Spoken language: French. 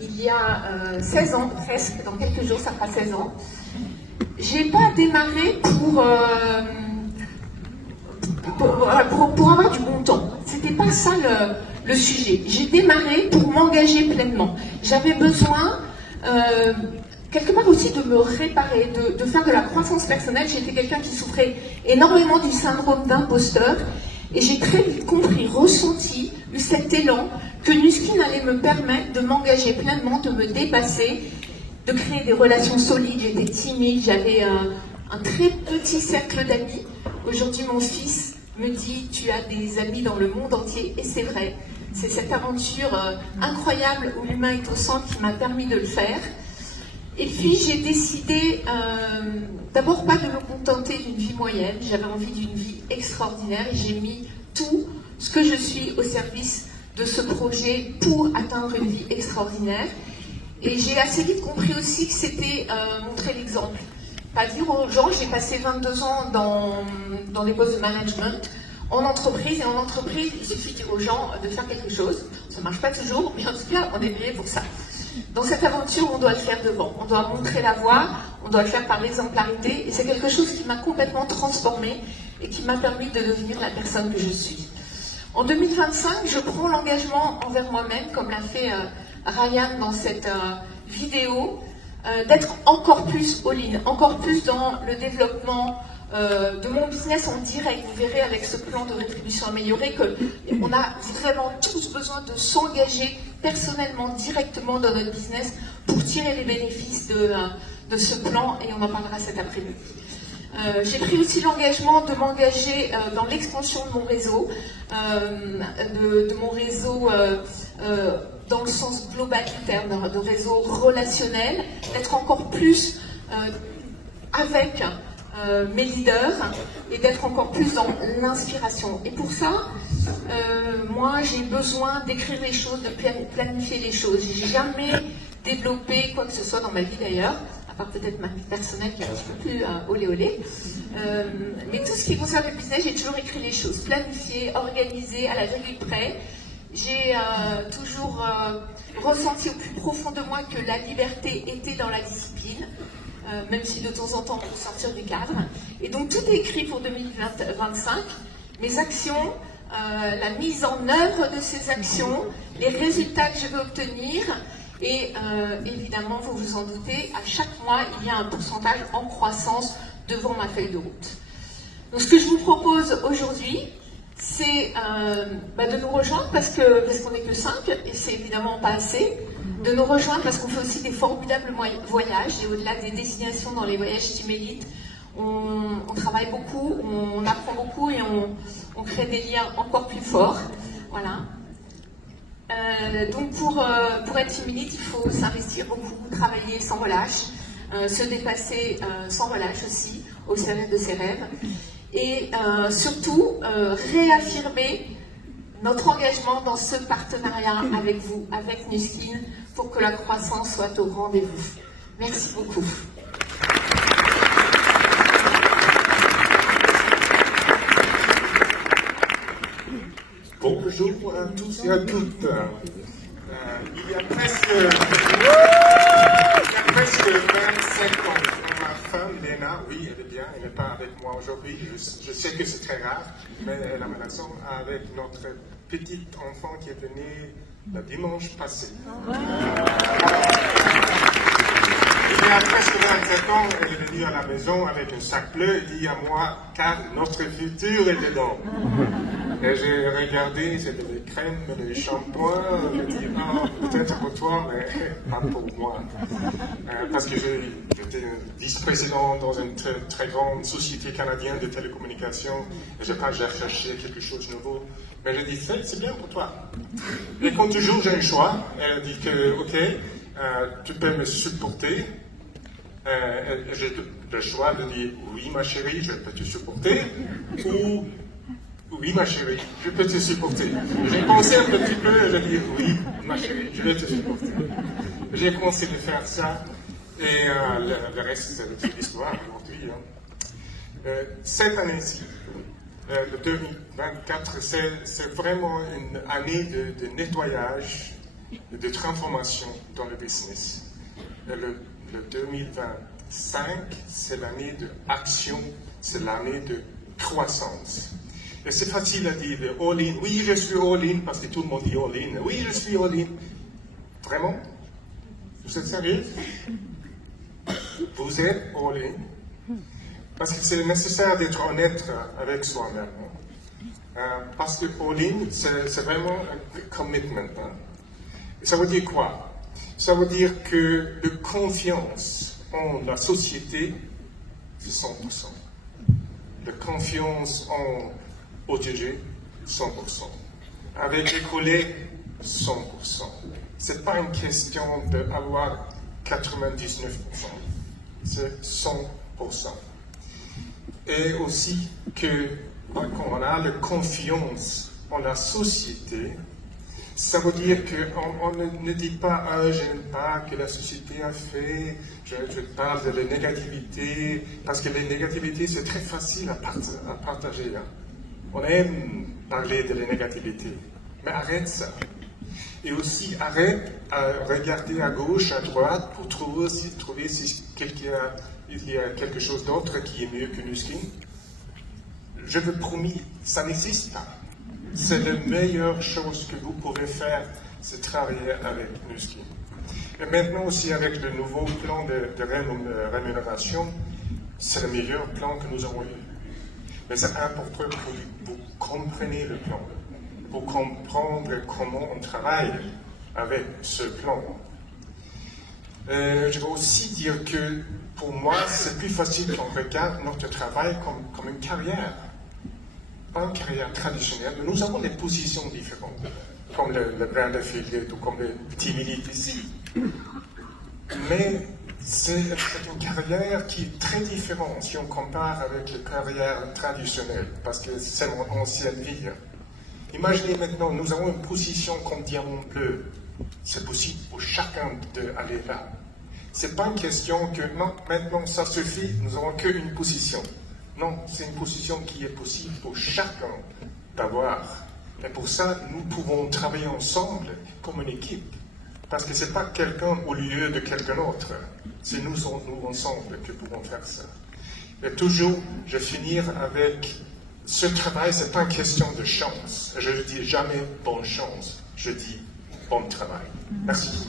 Il y a 16 ans, presque, dans quelques jours, ça fera 16 ans. J'ai pas démarré pour avoir du bon temps. C'était pas ça le sujet. J'ai démarré pour m'engager pleinement. J'avais besoin, quelque part aussi, de me réparer, de faire de la croissance personnelle. J'étais quelqu'un qui souffrait énormément du syndrome d'imposteur. Et j'ai très vite compris, ressenti, eu cet élan que Nu Skin allait me permettre de m'engager pleinement, de me dépasser, de créer des relations solides. J'étais timide, j'avais un très petit cercle d'amis. Aujourd'hui, mon fils me dit « Tu as des amis dans le monde entier » et c'est vrai. C'est cette aventure incroyable où l'humain est au centre qui m'a permis de le faire. Et puis j'ai décidé d'abord pas de me contenter d'une vie moyenne, j'avais envie d'une vie extraordinaire et j'ai mis tout ce que je suis au service de ce projet pour atteindre une vie extraordinaire. Et j'ai assez vite compris aussi que c'était montrer l'exemple. Pas dire aux gens, j'ai passé 22 ans dans des postes de management, en entreprise, et en entreprise, il suffit de dire aux gens de faire quelque chose. Ça ne marche pas toujours, mais en tout cas, on est payé pour ça. Dans cette aventure, on doit le faire devant, on doit montrer la voie, on doit le faire par l'exemplarité, et c'est quelque chose qui m'a complètement transformée et qui m'a permis de devenir la personne que je suis. En 2025, je prends l'engagement envers moi-même, comme l'a fait Ryan dans cette vidéo, d'être encore plus all-in, encore plus dans le développement de mon business en direct. Vous verrez avec ce plan de rétribution améliorée qu'on a vraiment tous besoin de s'engager personnellement, directement dans notre business pour tirer les bénéfices de ce plan, et on en parlera cet après-midi. J'ai pris aussi l'engagement de m'engager dans l'expansion de mon réseau, dans le sens global du terme, de réseau relationnel, d'être encore plus avec mes leaders et d'être encore plus dans l'inspiration. Et pour ça, moi j'ai besoin d'écrire les choses, de planifier les choses. J'ai jamais développé quoi que ce soit dans ma vie d'ailleurs, à part peut-être ma vie personnelle qui est un petit peu plus olé olé. Mais tout ce qui concerne le business, j'ai toujours écrit les choses, planifié, organisé, à la virgule près. J'ai toujours ressenti au plus profond de moi que la liberté était dans la discipline, même si de temps en temps on peut sortir du cadre. Et donc tout est écrit pour 2025, mes actions, la mise en œuvre de ces actions, les résultats que je veux obtenir. Et évidemment, vous vous en doutez, à chaque mois, il y a un pourcentage en croissance devant ma feuille de route. Donc ce que je vous propose aujourd'hui, c'est de nous rejoindre parce qu'on n'est que 5, et c'est évidemment pas assez, de nous rejoindre parce qu'on fait aussi des formidables voyages, et au-delà des destinations dans les voyages Team Elite, on travaille beaucoup, on apprend beaucoup et on crée des liens encore plus forts. Voilà. Donc pour être Team Elite, il faut s'investir beaucoup, travailler sans relâche, se dépasser sans relâche aussi, au service de ses rêves. Et surtout, réaffirmer notre engagement dans ce partenariat avec vous, avec Nu Skin, pour que la croissance soit au rendez-vous. Merci beaucoup. Bonjour à tous et à toutes. Il y a presque 25 ans, ma femme Léna, oui, elle est bien, elle n'est pas avec moi aujourd'hui. Je sais que c'est très rare, mais elle a une relation avec notre petit enfant qui est né le dimanche passé. Il y a presque 27 ans, elle est venue à la maison avec un sac bleu et dit à moi, car notre futur est dedans. Et j'ai regardé, c'était des crèmes, des shampoings, je dis, peut-être pour toi, mais pas pour moi. Parce que j'étais vice-président dans une très grande société canadienne de télécommunications, et j'ai cherché quelque chose de nouveau. Mais j'ai dit, c'est bien pour toi. Et comme toujours, j'ai un choix. Elle dit que, ok, tu peux me supporter. J'ai le choix de dire, oui ma chérie, je peux te supporter, ou oui, ma chérie, je peux te supporter. J'ai pensé un petit peu, je dis oui, ma chérie, je vais te supporter. J'ai commencé à faire ça, et le reste, c'est l'histoire aujourd'hui. Cette année-ci, le 2024, c'est vraiment une année de nettoyage de transformation dans le business. Et le 2025, c'est l'année d'action, c'est l'année de croissance. Et c'est facile à dire all-in. Oui, je suis all-in, parce que tout le monde dit all-in. Oui, je suis all-in. Vraiment? Vous êtes sérieux? Vous êtes all-in? Parce que c'est nécessaire d'être honnête avec soi-même. Parce que all-in, c'est vraiment un commitment. Et ça veut dire quoi? Ça veut dire que de confiance en la société, c'est 100%. De confiance en OTG, 100%. Avec les collègues, 100%. C'est pas une question d'avoir 99%. C'est 100%. Et aussi que quand on a la confiance en la société, ça veut dire qu'on ne dit pas « je n'aime pas que la société a fait », je parle de la négativité, parce que la négativité, c'est très facile à partager. On aime parler de la négativité, mais arrête ça. Et aussi, arrête à regarder à gauche, à droite, pour trouver si il y a quelque chose d'autre qui est mieux que Nuskin. Je vous promets, ça n'existe pas. C'est la meilleure chose que vous pouvez faire, c'est travailler avec Nuskin. Et maintenant aussi avec le nouveau plan de rémunération, c'est le meilleur plan que nous avons eu. Mais c'est important que vous compreniez le plan, pour comprendre comment on travaille avec ce plan. Je veux aussi dire que pour moi, c'est plus facile qu'on regarde notre travail comme une carrière. Pas une carrière traditionnelle, mais nous avons des positions différentes, comme le brand affiliate ou comme le team elite ici. Mais c'est une carrière qui est très différente si on compare avec la carrière traditionnelle, parce que c'est mon ancienne vie. Imaginez maintenant, nous avons une position comme diamant bleu. C'est possible pour chacun d'aller là. C'est pas une question que non, maintenant ça suffit, nous n'avons qu'une position. Non, c'est une position qui est possible pour chacun d'avoir. Et pour ça, nous pouvons travailler ensemble comme une équipe. Parce que ce n'est pas quelqu'un au lieu de quelqu'un d'autre. C'est nous ensemble que pouvons faire ça. Et toujours, je vais finir avec ce travail, ce n'est pas une question de chance. Je ne dis jamais bonne chance, je dis bon travail. Merci.